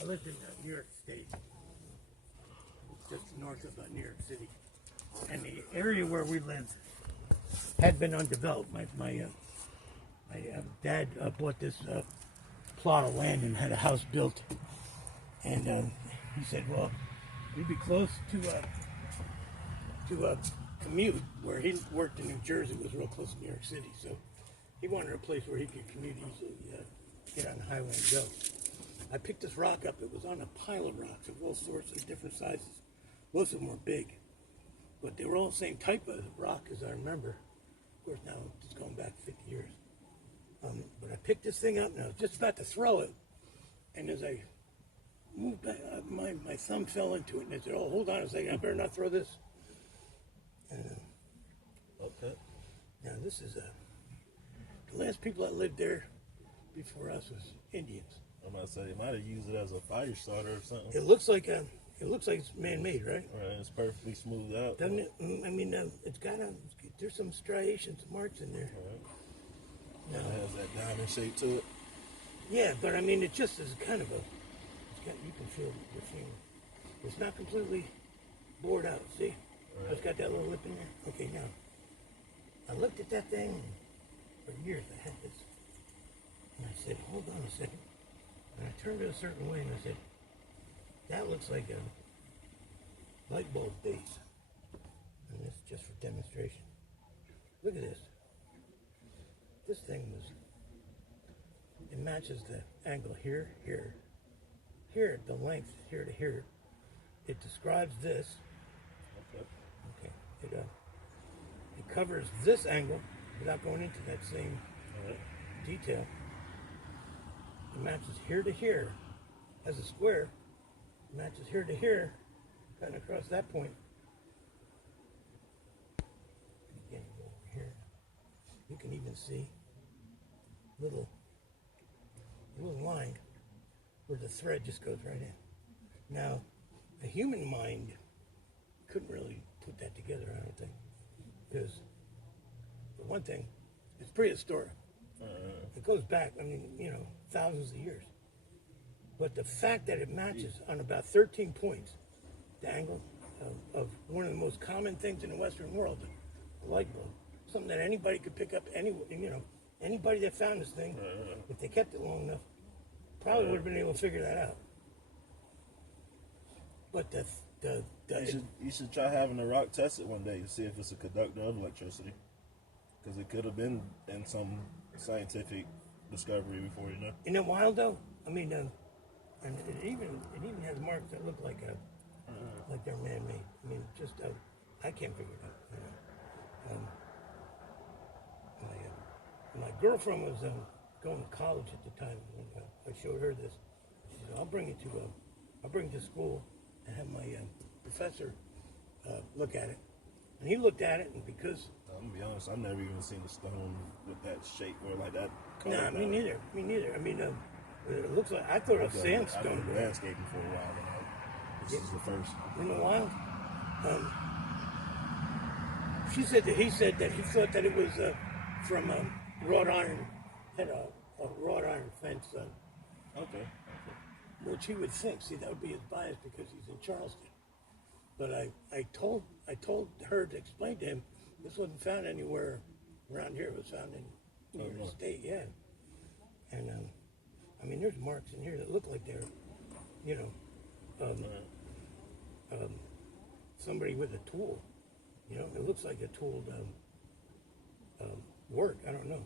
I lived in New York State, just north of New York City, and the area where we lived had been undeveloped. My dad bought this plot of land and had a house built, and he said, "Well, we'd be close to a commute where he worked in New Jersey, was real close to New York City, so he wanted a place where he could commute easily, get on the highway and go." I picked this rock up. It was on a pile of rocks of all sorts of different sizes. Most of them were big, but they were all the same type of rock as I remember. Of course, now it's going back 50 years. But I picked this thing up and I was just about to throw it, and as I moved back, my thumb fell into it, and I said, "Oh, hold on a second, I better not throw this." Okay. Now this is the last people that lived there before us was Indians. I'm about to say they might have used it as a fire starter or something. It looks like it's man-made, right? Right, it's perfectly smoothed out. Doesn't it? I mean, it's got there's some striations, marks in there. Right. It has that diamond shape to it. Yeah, but I mean, it just is kind of you can feel the finger. It's not completely bored out. See, Right. It's got that little lip in there. Okay, now I looked at that thing and for years. I had this, and I said, "Hold on a second." And I turned it a certain way, and I said, "That looks like a light bulb base." And this is just for demonstration. Look at this. This thing it matches the angle here, the length here to here. It describes this. Okay. Okay. It covers this angle without going into that same detail. It matches here to here as a square. It matches here to here, kind of across that point. Again, go over here. You can even see little line where the thread just goes right in. Now, a human mind couldn't really put that together, I don't think, because for one thing, it's prehistoric. It goes back, I mean, thousands of years. But the fact that it matches on about 13 points, the angle of one of the most common things in the Western world, the light bulb, something that anybody could pick up, anybody that found this thing, if they kept it long enough, probably would have been able to figure that out. But You should try having the rock tested one day to see if it's a conductor of electricity, because it could have been in some scientific discovery before, you know. Isn't it wild though? I mean, and it even has marks that look like they're man-made. I mean, just I can't figure it out. My girlfriend was going to college at the time when I showed her this. She said, "I'll bring it to school and have my professor look at it." And he looked at it, and because I'm gonna be honest, I've never even seen a stone with that shape or like that color. nah, me neither. I mean, it looks like I thought it was I've sandstone. been landscaping for a while, but this is the first. In the wild. He said that he thought that it was from wrought iron, had a wrought iron fence, Okay. which he would think. See, that would be his bias because he's in Charleston. But I told her to explain to him this wasn't found anywhere around here. It was found in New York State, yeah. And I mean, there's marks in here that look like they're, somebody with a tool. It looks like a tool work. I don't know.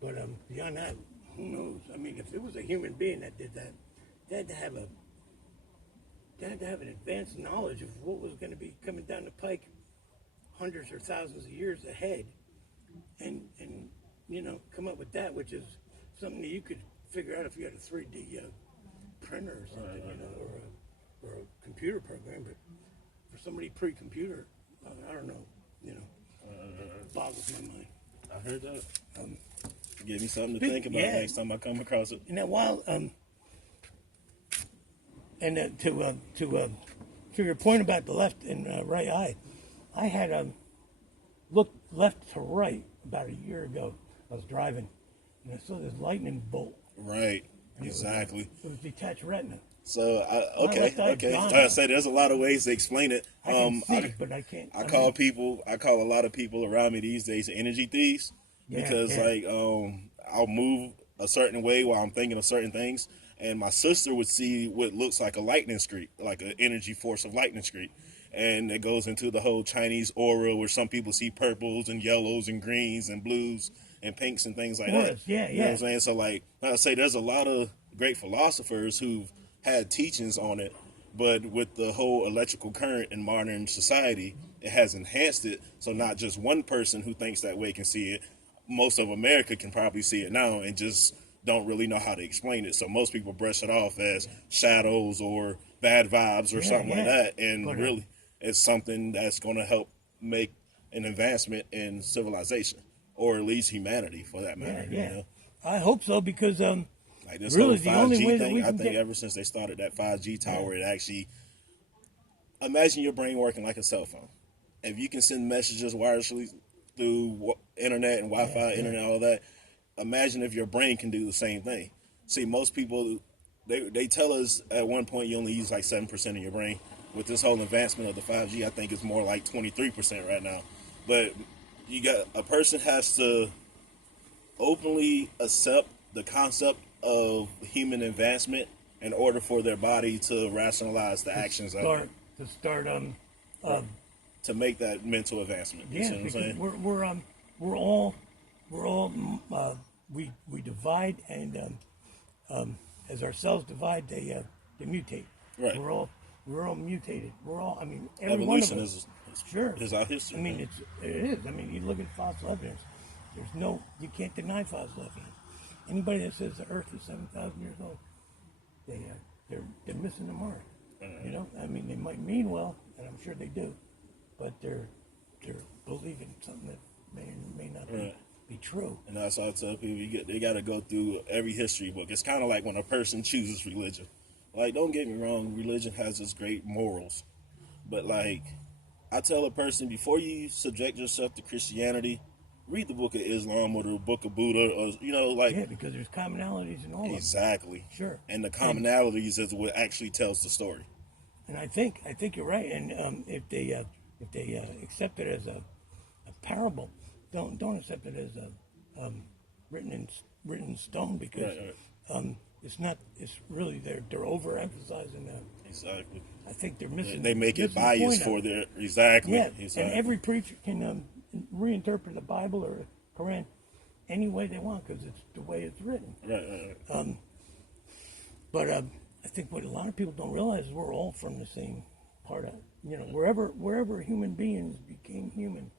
But beyond that, who knows? I mean, if it was a human being that did that, they had to have an advanced knowledge of what was going to be coming down the pike hundreds or thousands of years ahead, and come up with that, which is something that you could figure out if you had a 3D printer or something, or a computer program. But for somebody pre-computer, I don't know, it boggles my mind. I heard that. Give me something to think about next time I come across it. And that while and to your point about the left and right eye, I had looked left to right about a year ago. I was driving, and I saw this lightning bolt. Right. Exactly. It was detached retina. So Well, okay, let that okay. John I know. say there's a lot of ways to explain it. I can see it, but I can't. I mean, call a lot of people around me these days energy thieves Yeah, because yeah. like I'll move a certain way while I'm thinking of certain things, and my sister would see what looks like a lightning streak, like an energy force of lightning streak, and it goes into the whole Chinese aura where some people see purples and yellows and greens and blues and pinks and things like that. Auras, yeah, You know what yeah. I'm saying? So like I say, there's a lot of great philosophers who've had teachings on it, but with the whole electrical current in modern society, it has enhanced it. So not just one person who thinks that way can see it. Most of America can probably see it now and just don't really know how to explain it. So most people brush it off as shadows or bad vibes or Yeah, something yeah. like that. And But, really, it's something that's going to help make an advancement in civilization, or at least humanity for that matter. Yeah, yeah. You know? I hope so because Like this really whole the only 5G way that thing, we I can think get ever since they started that 5G tower, it actually, imagine your brain working like a cell phone. If you can send messages wirelessly through internet and Wi-Fi, internet, all that, imagine if your brain can do the same thing. See, most people, they tell us at one point you only use like 7% of your brain. With this whole advancement of the 5G, I think it's more like 23% right now. But you got, a person has to openly accept the concept of human advancement in order for their body to rationalize the actions of it, to start to make that mental advancement. You yeah, see what I'm because saying? we're all we divide, and as our cells divide, they mutate. Right. We're all mutated. We're all, I mean, every one of Evolution us. is Sure. is our history. I mean, it is. I mean, you look at fossil evidence. You can't deny fossil evidence. Anybody that says the Earth is 7,000 years old, they're missing the mark. You know, I mean, they might mean well, and I'm sure they do, but they're believing something that may not be true. And that's why I tell people they got to go through every history book. It's kind of like when a person chooses religion. Like, don't get me wrong, religion has its great morals, but like, I tell a person, before you subject yourself to Christianity, read the Book of Islam or the Book of Buddha, or like Yeah, because there's commonalities in all of them. exactly. Sure. And the commonalities is what actually tells the story. And I think you're right. And if they accept it as a parable, don't accept it as a written in stone, because Right. it's not. It's really they're overemphasizing that. Exactly. I think they're missing. They make it missing the point biased of for it. their exactly. Yeah, Exactly. and every preacher can reinterpret the Bible or the Quran any way they want, because it's the way it's written. Right. But I think what a lot of people don't realize is we're all from the same part of, wherever human beings became human.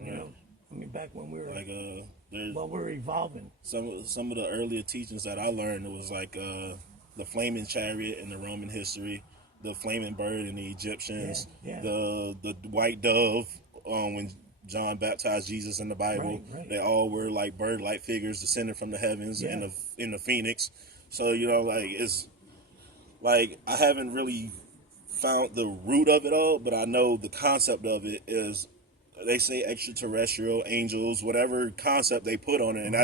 You know, I mean, back when we were we're evolving. Some of the earlier teachings that I learned, it was like the flaming chariot in the Roman history, the flaming bird in the Egyptians, Yeah. the white dove when John baptized Jesus in the Bible. Right. They all were like bird-like figures descending from the heavens Yeah. in the phoenix. So like it's like I haven't really found the root of it all, but I know the concept of it is, they say extraterrestrial, angels, whatever concept they put on it, and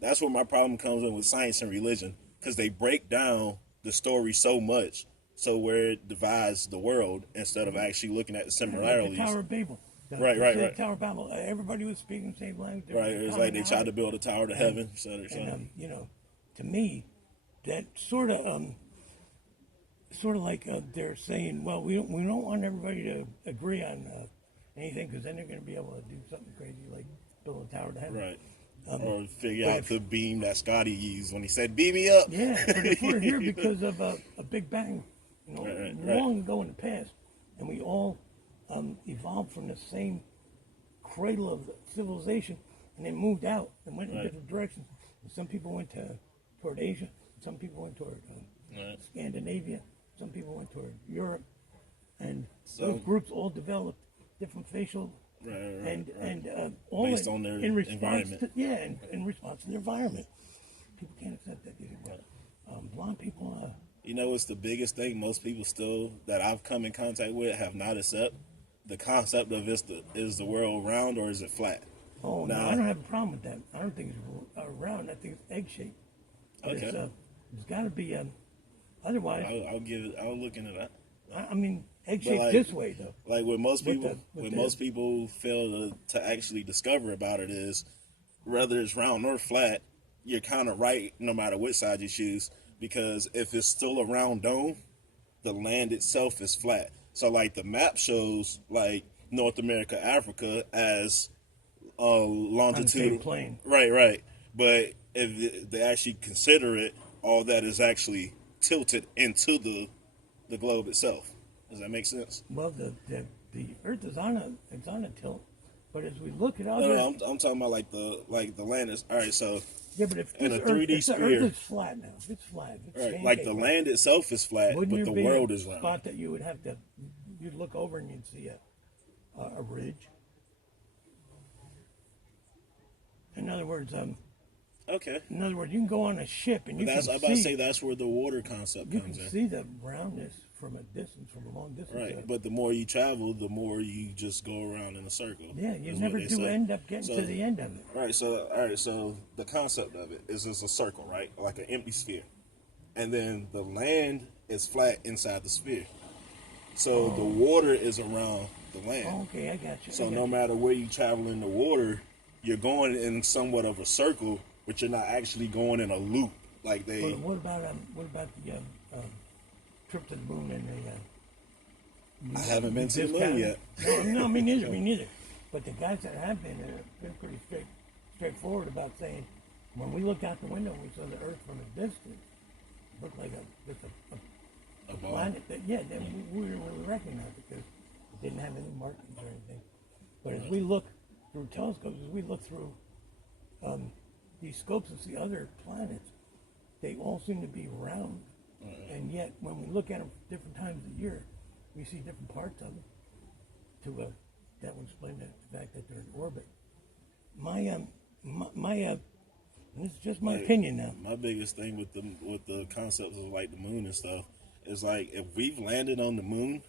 that's where my problem comes in with science and religion, because they break down the story so much, so where it divides the world instead of actually looking at the Like similarities. the Tower of Babel. Right. Tower of Babel. Everybody was speaking the same language. Right, it's like they tried to build a tower to heaven, et cetera, et cetera. And to me, that sort of like they're saying, well, we don't want everybody to agree on anything, because then they're going to be able to do something crazy like build a tower to heaven. Right. Or figure out the beam that Scotty used when he said, "Beam me up." Yeah, but if we're here because of a Big Bang, Right. long ago in the past, and we all evolved from the same cradle of civilization, and then moved out and went in different directions. And some people went toward Asia, some people went toward Scandinavia, some people went toward Europe, and those groups all developed different facial and all Based on their in response environment. in response to the environment. People can't accept that anymore. Blonde people. It's the biggest thing most people still that I've come in contact with have not accept the concept of is the world round or is it flat? Oh, no, I don't have a problem with that. I don't think it's round. I think it's egg shaped. Okay. It's got to be Otherwise, I'll look into that. I mean, egg shaped like- this way though. Like what most With people, the- with what the- most people fail to actually discover about it is, whether it's round or flat, you're kind of right no matter which side you choose. Because if it's still a round dome, the land itself is flat. So like the map shows like North America, Africa as longitude same plane. Right. But if they actually consider it, all that is actually tilted into the globe itself. Does that make sense? Well, the Earth is on a tilt, but as we look at No, other, I'm talking about like the land is all right. So yeah, but if in this a Earth, 3D if the sphere- Earth is flat now, if it's flat, if it's right, like the pancake, land itself is flat, wouldn't but there the be world a is round. spot that you would have to, you'd look over and you'd see a ridge. In other words, Okay, you can go on a ship and you that's can I'm about to see, say that's where the water concept you comes can in. see the roundness from a distance, from a long distance. Right, but the more you travel, the more you just go around in a circle. Yeah, you is what never they do say. end up getting So- to the end of it. All right, so the concept of it is it's a circle, right? Like an empty sphere. And then the land is flat inside the sphere. So the water is around the land. Oh, okay, I got you. So I got no you. matter where you travel in the water, you're going in somewhat of a circle, but you're not actually going in a loop like they. Well, what about the trip to the moon and the? I haven't been to the this moon guy- yet. No, me neither. But the guys that have been pretty straightforward about saying, when we looked out the window, we saw the Earth from a distance. It looked like just a ball. planet. Then we didn't really recognize it because it didn't have any markings or anything. But as we look through telescopes, as we look through these scopes and see other planets, they all seem to be round. And yet, when we look at them different times of year, we see different parts of them. That would explain the fact that they're in orbit. And this is just my opinion now. My biggest thing with the concepts of like the moon and stuff is like if we've landed on the moon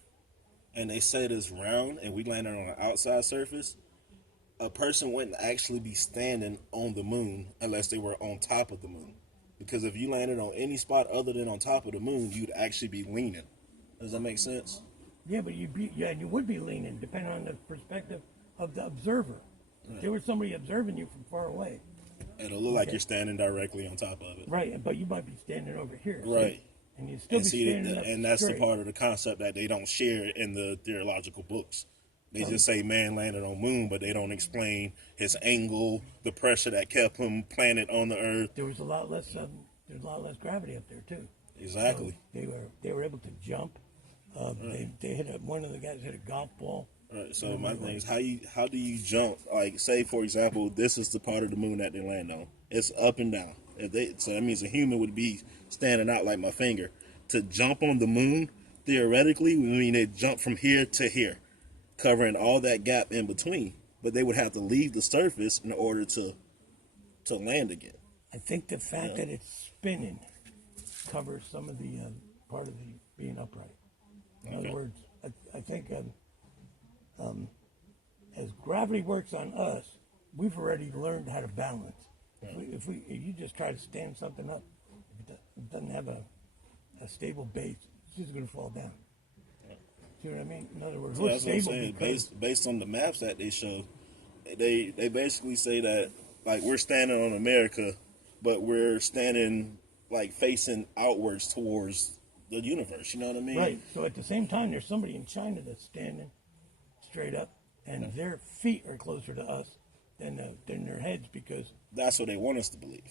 and they said it's round and we landed on an outside surface, a person wouldn't actually be standing on the moon unless they were on top of the moon. Because if you landed on any spot other than on top of the moon, you'd actually be leaning. Does that make sense? Yeah, but you would be leaning depending on the perspective of the observer. If there was somebody observing you from far away, It'll look like you're standing directly on top of it. right? But you might be standing over here, Right. And you'd still And be see, standing up and that's straight. the part of the concept that they don't share in the theological books. They just say man landed on moon, but they don't explain his angle, the pressure that kept him planted on the earth. There was a lot less. There's a lot less gravity up there too. Exactly. They were able to jump. They hit one of the guys hit a golf ball. Right. So my thing is how do you jump? Like say for example, this is the part of the moon that they land on. It's up and down. So that means a human would be standing out like my finger. To jump on the moon, theoretically, we mean they jump from here to here, covering all that gap in between. But they would have to leave the surface in order to land again. I think the fact that it's spinning covers some of the part of the being upright. In other words, I think as gravity works on us, we've already learned how to balance. If you just try to stand something up, if it doesn't have a stable base, it's just going to fall down. See what I mean? In other words, So what's that's what I'm stable saying. because Based on the maps that they show, they basically say that like we're standing on America, but we're standing like facing outwards towards the universe. You know what I mean? right. So at the same time, there's somebody in China that's standing straight up, and their feet are closer to us than their heads because That's what they want us to believe.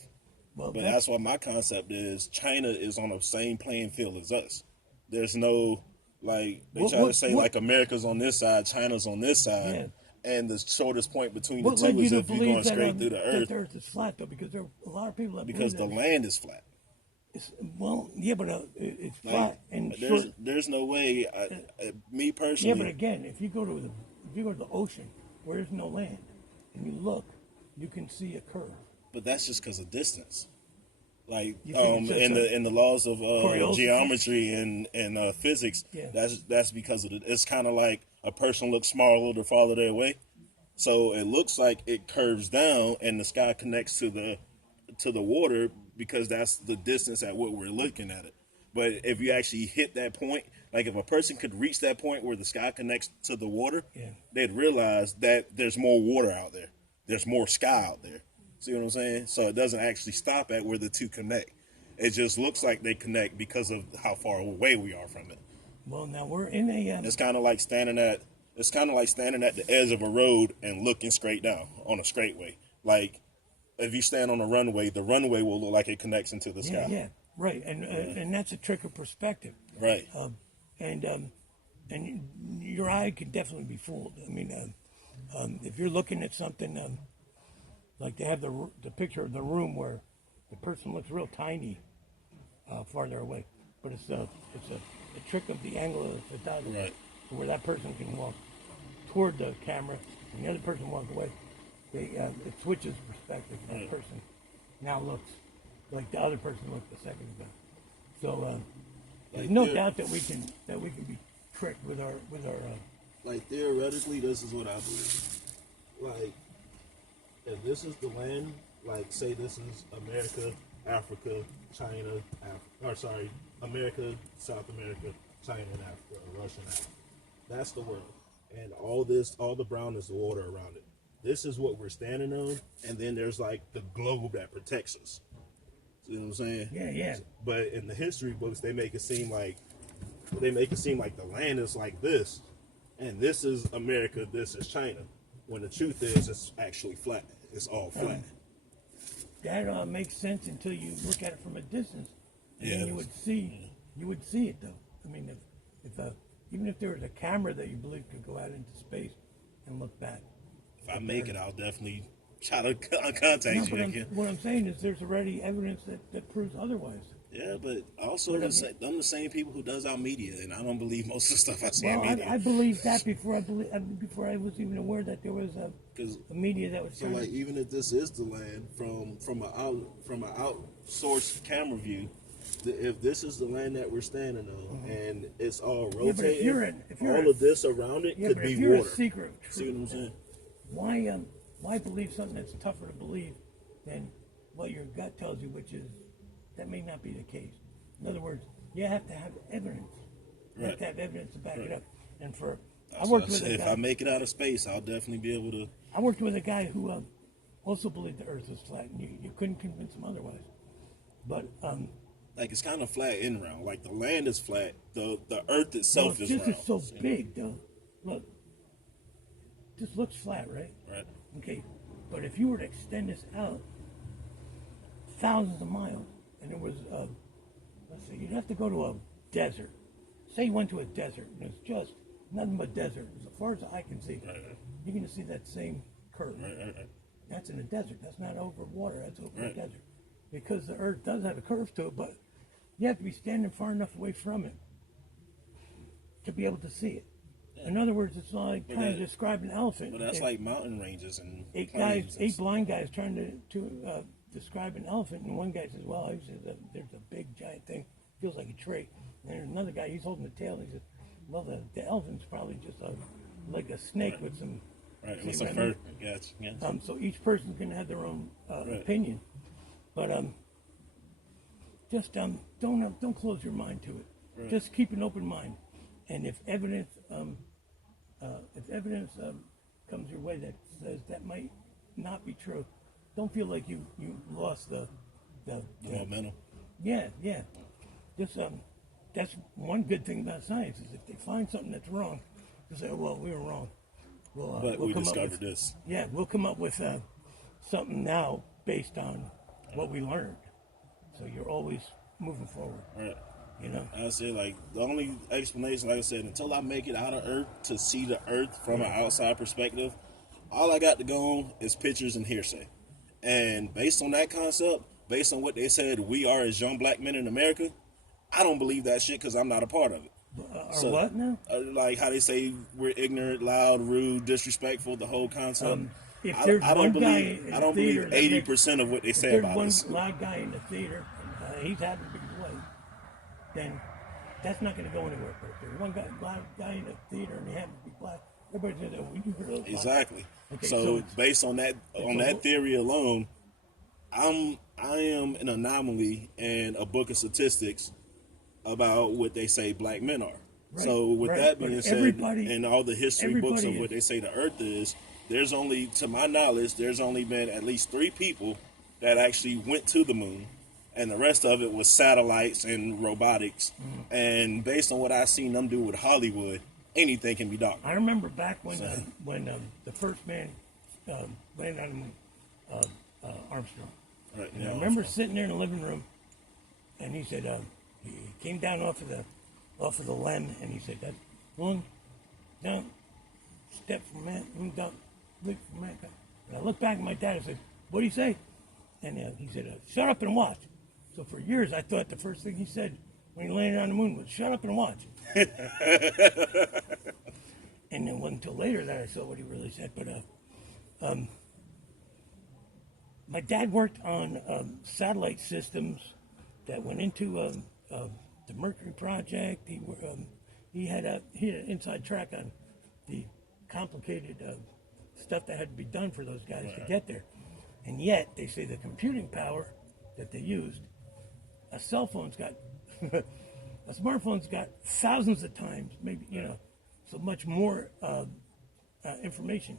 well, But that's why my concept is China is on the same playing field as us. There's no like they try to say like America's on this side, China's on this side, and the shortest point between the what two led you is to if you're believe going that, straight through the that earth the Earth is flat though? Because there are a lot of people that because the believe that land is flat. well, yeah, but it's Like, flat and short. there's no way. Me personally, Yeah, but again, if you go to the ocean where there's no land and you look, you can see a curve. but that's just because of distance. Like You think it's just in the laws of Coriolis geometry and physics, Yeah. that's because of it. It's kind of like a person looks smaller the farther they're away, so it looks like it curves down and the sky connects to the water because that's the distance at what we're looking at it. But if you actually hit that point, like if a person could reach that point where the sky connects to the water, Yeah. they'd realize that there's more water out there. There's more sky out there. See what I'm saying? So it doesn't actually stop at where the two connect. It just looks like they connect because of how far away we are from it. Well, now we're in a. It's kind of like standing at the edge of a road and looking straight down on a straightway. Like if you stand on a runway, the runway will look like it connects into the sky. Yeah, right, and that's a trick of perspective. Right. And your eye can definitely be fooled. I mean, if you're looking at something like they have the picture of the room where the person looks real tiny farther away, but it's a trick of the angle of the photographer, Right. where that person can walk toward the camera and the other person walks away. It switches perspective. That person now looks like the other person looked a second ago. So there's Like no there- doubt that we can be tricked with our Like theoretically, this is what I believe. Like, if this is the land, like say this is America, Africa, China, America, South America, China, and Africa, or Russia and Africa. That's the world, and all the brown is the water around it. This is what we're standing on, and then there's like the globe that protects us. See what I'm saying? Yeah. But in the history books, they make it seem like the land is like this, and this is America, this is China. When the truth is, it's actually flat. It's all flat. That makes sense until you look at it from a distance, and Yeah. then you would see it though. I mean, if even if there was a camera that you believe could go out into space and look back. If I make it, I'll definitely try to contact No, you but again. what I'm saying is there's already evidence that proves otherwise. Yeah, but also I'm the same people who does our media, and I don't believe most of the stuff I see Well, in media. I believed that before I was even aware that there was a 'Cause- media that was So trying like to. even if this is the land from an outsourced camera view, if this is the land that we're standing on and it's all Mm-hmm. Yeah, but rotating, if you're all a- of this around it Yeah, could but be if you're water. a seeker of truth, See what I'm saying? why believe something that's tougher to believe than what your gut tells you, which is that may not be the case. In other words, you have to have evidence. You have Right. to have evidence to back it up. And I That's worked what I with said. a If guy. I make it out of space, I'll definitely be able to. I worked with a guy who also believed the Earth was flat, and you couldn't convince him otherwise. But Like it's kind of flat and round. Like the land is flat. The Earth well, itself this is round. is so big, though. Look, this looks flat, right? Right. Okay, but if you were to extend this out thousands of miles, and it was, let's see, you'd have to go to a desert. Say you went to a desert, and it's just nothing but desert. As far as I can see, Right. you're going to see that same curve. Right. That's in a desert. That's not over water. That's over a Right. desert. Because the Earth does have a curve to it, but you have to be standing far enough away from it to be able to see it. In other words, it's like trying to describe an elephant. But that's Okay? like mountain ranges and eight plains and eight blind guys trying to describe an elephant, and one guy says, "Well, he says there's a big giant thing, feels like a tree." And there's another guy, he's holding the tail. And he says, "Well, the elephant's probably just like a snake with some." Right, see with some what I fur. mean? Gotcha. Yeah. So each person's going to have their own opinion, but just don't close your mind to it. Right. Just keep an open mind, and if evidence comes your way that says that might not be true, don't feel like you lost the Momentum. yeah. Just that's one good thing about science is if they find something that's wrong, they say, "Oh, well, we were wrong." Well, But we'll we come up discovered with, this. Yeah, we'll come up with something now based on what we learned. So you're always moving forward. Right. You know. I said, like, the only explanation, like I said, until I make it out of Earth to see the Earth from an outside perspective, all I got to go on is pictures and hearsay. And based on that concept, based on what they said we are as young black men in America, I don't believe that shit because I'm not a part of it. Or what now? Like how they say we're ignorant, loud, rude, disrespectful, the whole concept. If there's one guy in I the don't theater believe that 80% of what they If say there's about one us. loud guy in the theater, and he's having a big play, then that's not going to go anywhere. But if there's one loud guy in the theater and he happens to be black, everybody's going to know, you hear those Exactly. Okay, so so it's- based on that theory alone, I am an anomaly in a book of statistics about what they say black men are. Right, So with right. that But being said, everybody- in all the history books everybody of what is. they say the Earth is, there's only, to my knowledge, there's only been at least 3 people that actually went to the moon, and the rest of it was satellites and robotics. And based on what I've seen them do with Hollywood, anything can be done. I remember back when the first man landed on the moon, Armstrong. Right, And I remember sitting there in the living room, and he said he came down off of the LEM, and he said, "That's one down, step from man, down, leap from mankind." And I looked back at my dad and said, "What did he say?" And he said, "Shut up and watch." So for years, I thought the first thing he said when he landed on the moon was, "Shut up and watch." And it wasn't until later that I saw what he really said. But my dad worked on satellite systems that went into the Mercury project. He had an inside track on the complicated stuff that had to be done for those guys to get there. And yet, they say the computing power that they used, a cell phone's got, a smartphone's got thousands of times, maybe, so much more information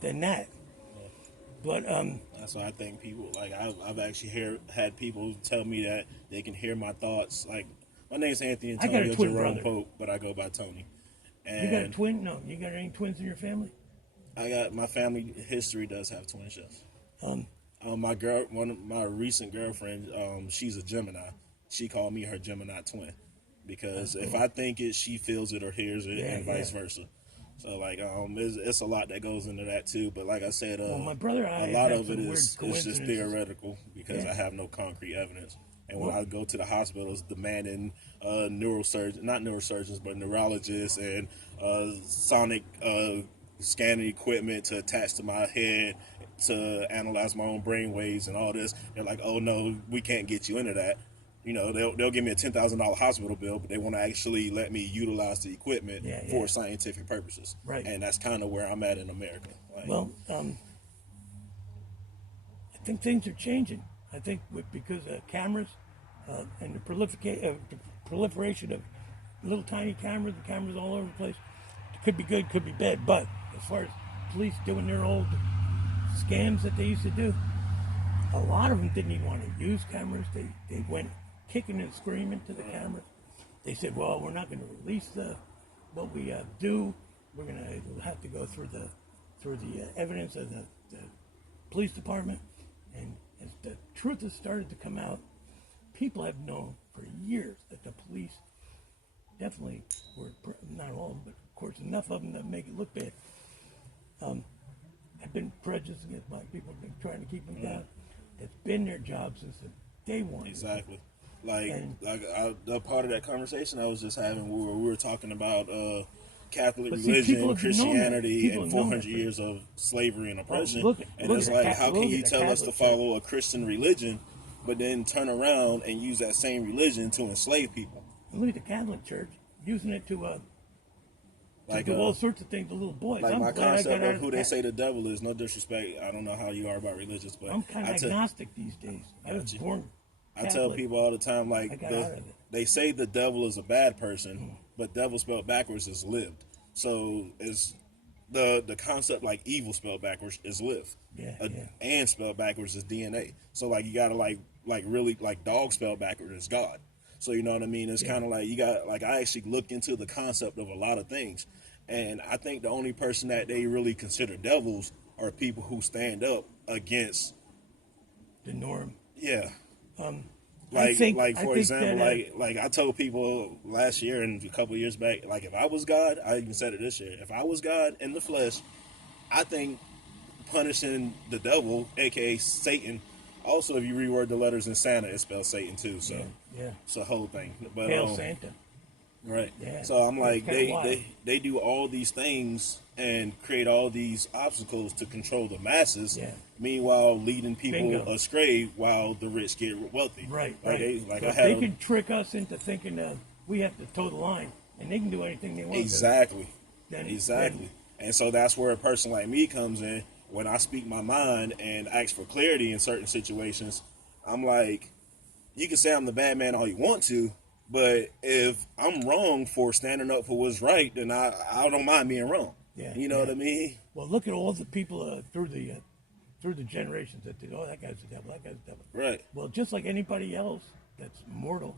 than that. But that's why I think people, like, I've actually had people tell me that they can hear my thoughts. Like, my name's Anthony I got a Antonio twin Jerome brother. Pope, but I go by Tony. And you got a twin? No, you got any twins in your family? my family history does have twin shows. One of my recent girlfriends, she's a Gemini. She called me her Gemini twin because if I think it, she feels it or hears it, and vice versa. So like, it's a lot that goes into that too. But like I said, My brother and I a lot had of some it weird is it's just coincidences. theoretical because I have no concrete evidence. And when I go to the hospitals demanding not neurosurgeons, but neurologists and sonic scanning equipment to attach to my head to analyze my own brain waves and all this, they're like, "Oh no, we can't get you into that." They'll give me a $10,000 hospital bill, but they want to actually let me utilize the equipment for scientific purposes. Right. And that's kind of where I'm at in America. Like, Well, I think things are changing. I think because of cameras and the proliferation of little tiny cameras and cameras all over the place, it could be good, could be bad. But as far as police doing their old scams that they used to do, a lot of them didn't even want to use cameras. They went kicking and screaming to the cameras. They said, "Well, we're not going to release what we do. We're going to have to go through the evidence of the police department." And as the truth has started to come out, people have known for years that the police definitely were, not all of them, but of course enough of them that make it look bad, have been prejudiced against black people, have been trying to keep them down. It's been their job since the day one. Exactly. The part of that conversation I was just having, we were talking about Catholic But see, religion, people have known that. Christianity, People and have known 400 that. years of slavery and oppression. look And at it's the like, Catholic- how can look you at the tell us to Catholic follow a Christian religion, but then turn around and use that same religion to enslave people? And look at the Catholic Church using it to Like, do all sorts of things to little boys. like I'm my glad I concept got out of who the they say the devil is, no disrespect, I don't know how you are about religions, but I'm kind of I tell- agnostic these days. I was born I tell Catholic. people all the time, I like, got out of it. they say the devil is a bad person, but devil spelled backwards is lived. So it's the concept, like evil spelled backwards is live. And spelled backwards is DNA. So like you gotta like really like dog spelled backwards is God. So you know what I mean? It's kind of like you got, like, I actually looked into the concept of a lot of things, and I think the only person that they really consider devils are people who stand up against the norm. Like, think for example, that, like I told people last year and a couple of years back, like, if I was God, I even said it this year, if I was God in the flesh, I think punishing the devil, aka Satan. Also, if you reword the letters in Santa, it spells Satan too. So it's a whole thing. But Hail Santa. Right. Yeah. So I'm like, That's kinda wild. they do all these things and create all these obstacles to control the masses. Meanwhile, leading people Bingo. astray while the rich get wealthy. Right. Like So I had they can trick us into thinking we have to toe the line, and they can do anything they want. exactly. Then- Exactly. And so that's where a person like me comes in. When I speak my mind and ask for clarity in certain situations, I'm like, you can say I'm the bad man all you want to, But if I'm wrong for standing up for what's right, then I don't mind being wrong. Yeah, You know yeah. what I mean? Well, look at all the people through the generations that think, oh, that guy's the devil, that guy's the devil. Right. Well, just like anybody else that's mortal,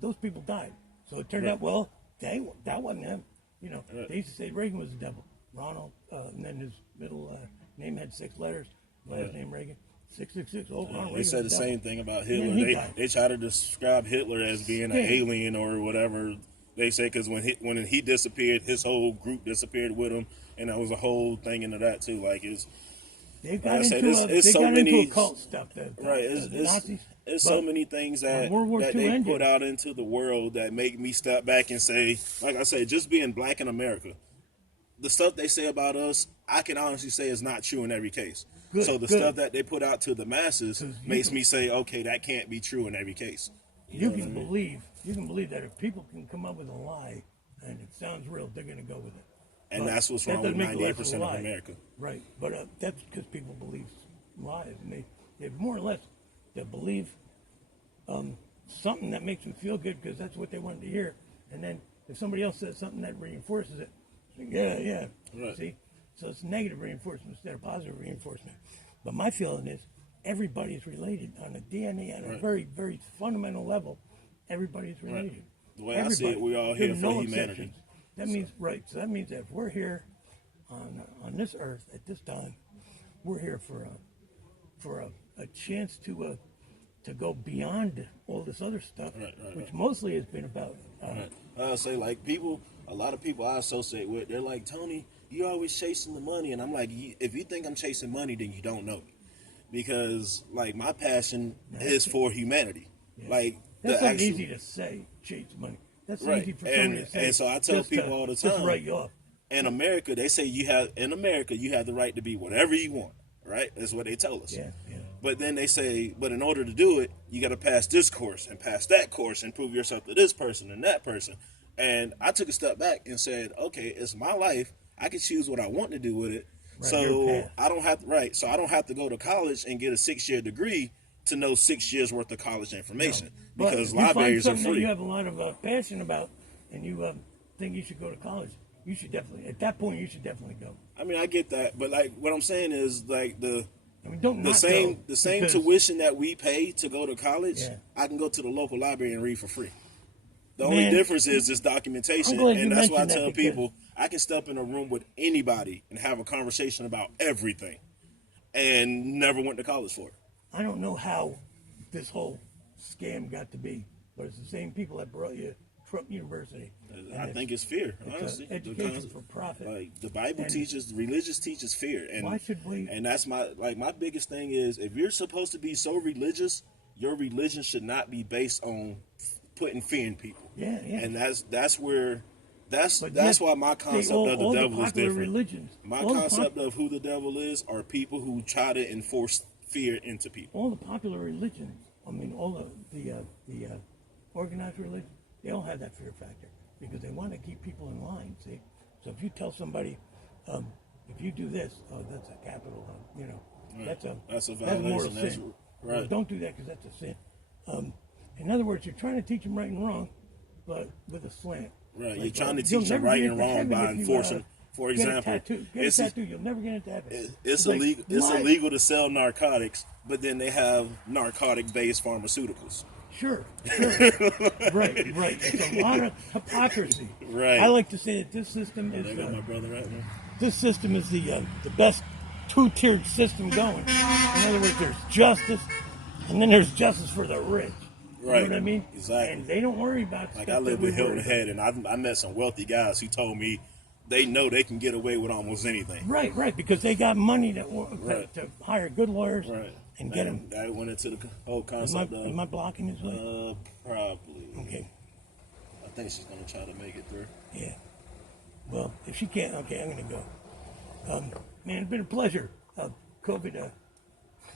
those people died. So it turned Right. out, well, that wasn't him. You know, Right. they used to say Reagan was the devil. Ronald, and then his middle name had 6 letters. Last Right. name Reagan. 666. Oh, Ronald They Reagan said the was devil. same thing about And Hitler. then he They died. they try to describe Hitler as being an Yeah. alien or whatever. They say because when he disappeared, his whole group disappeared with him, and that was a whole thing into that too. Like it's They got I said, into it's so into many- occult stuff. right. The Nazis. It's But so many things that when World War that II they ended- put out into the world that make me step back and say, like I said, just being black in America, the stuff they say about us, I can honestly say is not true in every case. Good, so the good. stuff that they put out to the masses 'Cause you makes can- me say, okay, that can't be true in every case. You can believe that if people can come up with a lie and it sounds real, they're going to go with it. And But that's what's that wrong with doesn't make it less 98% of lie. America. Right, but that's because people believe lies, and they more or less they believe something that makes them feel good because that's what they wanted to hear, and then if somebody else says something that reinforces it, it's like, yeah. Right. See, so it's negative reinforcement instead of positive reinforcement. But my feeling is everybody's related on a DNA on a Right. very, very fundamental level. Everybody's related. The way I see it, we all here There's for no humanity. exceptions. That means right. So that means that if we're here on this earth at this time, we're here for a chance to go beyond all this other stuff, Right. which mostly has been about. Right. I say like a lot of people I associate with, they're like, Tony, you're always chasing the money, and I'm like, if you think I'm chasing money, then you don't know me, because like my passion is for humanity. Like That's the not actual, easy to say. Chase money. That's Right. easy for somebody And- to say. and so I tell just people to- all the just time, write you off. in America, they say you have the right to be whatever you want. Right? That's what they tell us. Yeah. But then they say, but in order to do it, you got to pass this course and pass that course and prove yourself to this person and that person. And I took a step back and said, okay, it's my life. I can choose what I want to do with it. Right, your So path. I don't have to, right. So I don't have to go to college and get a 6-year degree to know 6 years worth of college information, But because if you find libraries are something that free. you have a lot of passion about, and you think you should go to college, you should definitely. At that point, you should definitely go. I mean, I get that, but like what I'm saying is like I mean, don't the not same go the same because- tuition that we pay to go to college, Yeah. I can go to the local library and read for free. The Man, only difference is this documentation, I'm glad you and that's why I mentioned that tell because- people I can step in a room with anybody and have a conversation about everything, and never went to college for it. I don't know how this whole scam got to be, but it's the same people that brought you Trump University. And I think it's fear, it's honestly. a education for profit. Like the Bible And teaches, religious teaches fear, and why should we- And that's my biggest thing is if you're supposed to be so religious, your religion should not be based on putting fear in people. Yeah. And that's where that's But that's yet why my they concept all- of the all devil is popular different. religions, My all the concept of who the devil is are people who try to enforce fear into people. all the popular religions, I mean, all the organized religions, they all have that fear factor because they want to keep people in line. See, so if you tell somebody, if you do this, oh, that's a capital, that's a That's a moral violation. That's sin. right. Well, don't do that because that's a sin. In other words, you're trying to teach them right and wrong, but with a slant. Right, Like, you're trying to you'll teach them never right get and into wrong heaven by if you, enforcing. For get a example, tattoo. Get a tattoo. You'll never get into heaven. it's like, illegal. It's why? illegal to sell narcotics, but then they have narcotic-based pharmaceuticals. Sure. Right. It's a lot of hypocrisy. Right. I like to say that this system There is go my brother right now. the best two-tiered system going. In other words, there's justice, and then there's justice for the rich. You Right. know what I mean? Exactly. And they don't worry about Like stuff I live that we in Hilton worry Head, and I met some wealthy guys who told me they know they can get away with almost anything. about. Right, because they got money Right. to hire good lawyers Right. and get them. That went into the whole Am concept I blocking his way? of probably. Okay. I think she's gonna try to make it through. Yeah. Well, if she can't, okay, I'm going to go. Man, it's been a pleasure.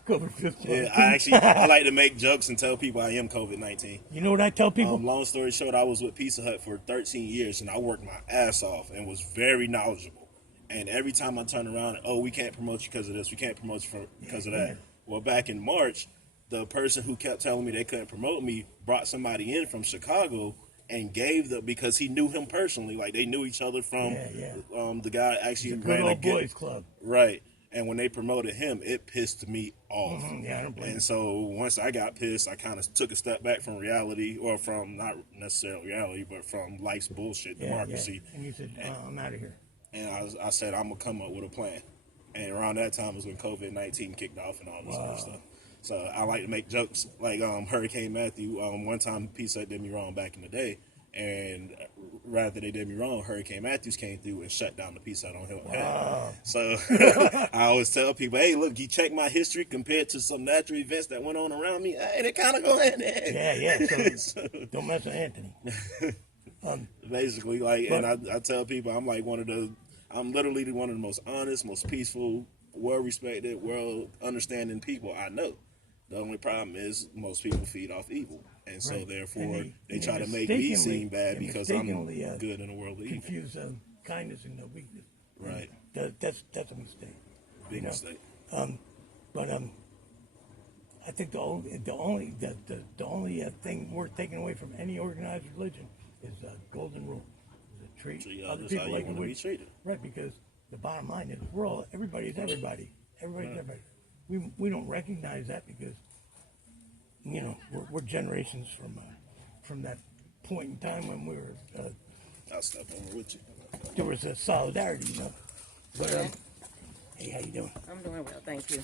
COVID-15. Yeah, I like to make jokes and tell people I am COVID-19. You know what I tell people? Long story short, I was with Pizza Hut for 13 years, and I worked my ass off and was very knowledgeable. And every time I turn around, oh, we can't promote you because of this, we can't promote you because of that. Yeah. Well, back in March, the person who kept telling me they couldn't promote me brought somebody in from Chicago and gave the, because he knew him personally, like they knew each other from the guy actually Good ran a old boys club. right. And when they promoted him, it pissed me off. Yeah, I don't blame you. And so once I got pissed, I kind of took a step back from reality, or from not necessarily reality, but from life's bullshit, democracy. And you said, I'm out of here. And I said, I'm going to come up with a plan. And around that time was when COVID-19 kicked off and all this other stuff. So I like to make jokes like Hurricane Matthew. One time, Pizza did me wrong back in the day. And rather they did me wrong, Hurricane Matthews came through and shut down the Pizza Hut on Hilton Head. So I always tell people, hey, look, you check my history compared to some natural events that went on around me, and it kind of go hand in hand. Yeah. So don't mess with Anthony. Basically, like, and I tell people, I'm like I'm literally one of the most honest, most peaceful, well-respected, well-understanding people I know. The only problem is most people feed off evil. And so, therefore, they try to make me seem bad because I'm good in the world of evil. Confuse kindness and weakness. Right. That's a mistake. Big mistake. But I think the only thing worth taking away from any organized religion is golden rule. Treat other others how people you like want to be treated. Right, because the bottom line is everybody's everybody. Everybody's everybody. We don't recognize that because we're generations from that point in time when we were I'll step over with you. there was a solidarity, But hey, how you doing? I'm doing well, thank you.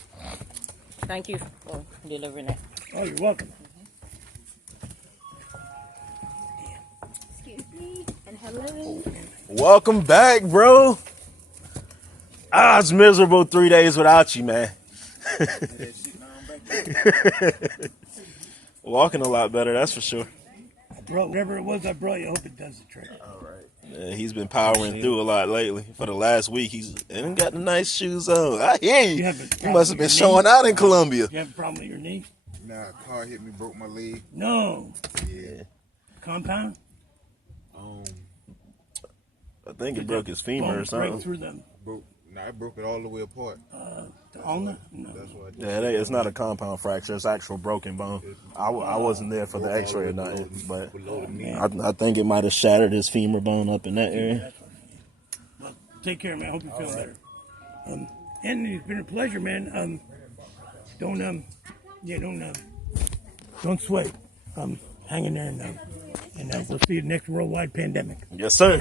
Thank you for delivering that. Oh, you're welcome. Excuse me, and hello. Welcome back, bro. I was miserable 3 days without you, man. Walking a lot better, that's for sure. Whatever it was I brought you, I hope it does the trick. All right. Yeah, he's been powering through a lot lately. For the last week, he's got the nice shoes on. I hear you. You Must have been showing out in Colombia. You have a problem with your knee? Nah, a car hit me, broke my leg. No. Yeah. Compound? I think it broke his femur or something. Right through them. I broke it all the way apart. The ulna? No. That's what I did. Yeah, it's not a compound fracture. It's actual broken bone. I wasn't there for the x-ray or nothing, but I think it might have shattered his femur bone up in that area. Well, take care, man. I hope you feel better. Anthony, it's been a pleasure, man. Don't sweat. Hang in there, and we'll see you next worldwide pandemic. Yes, sir.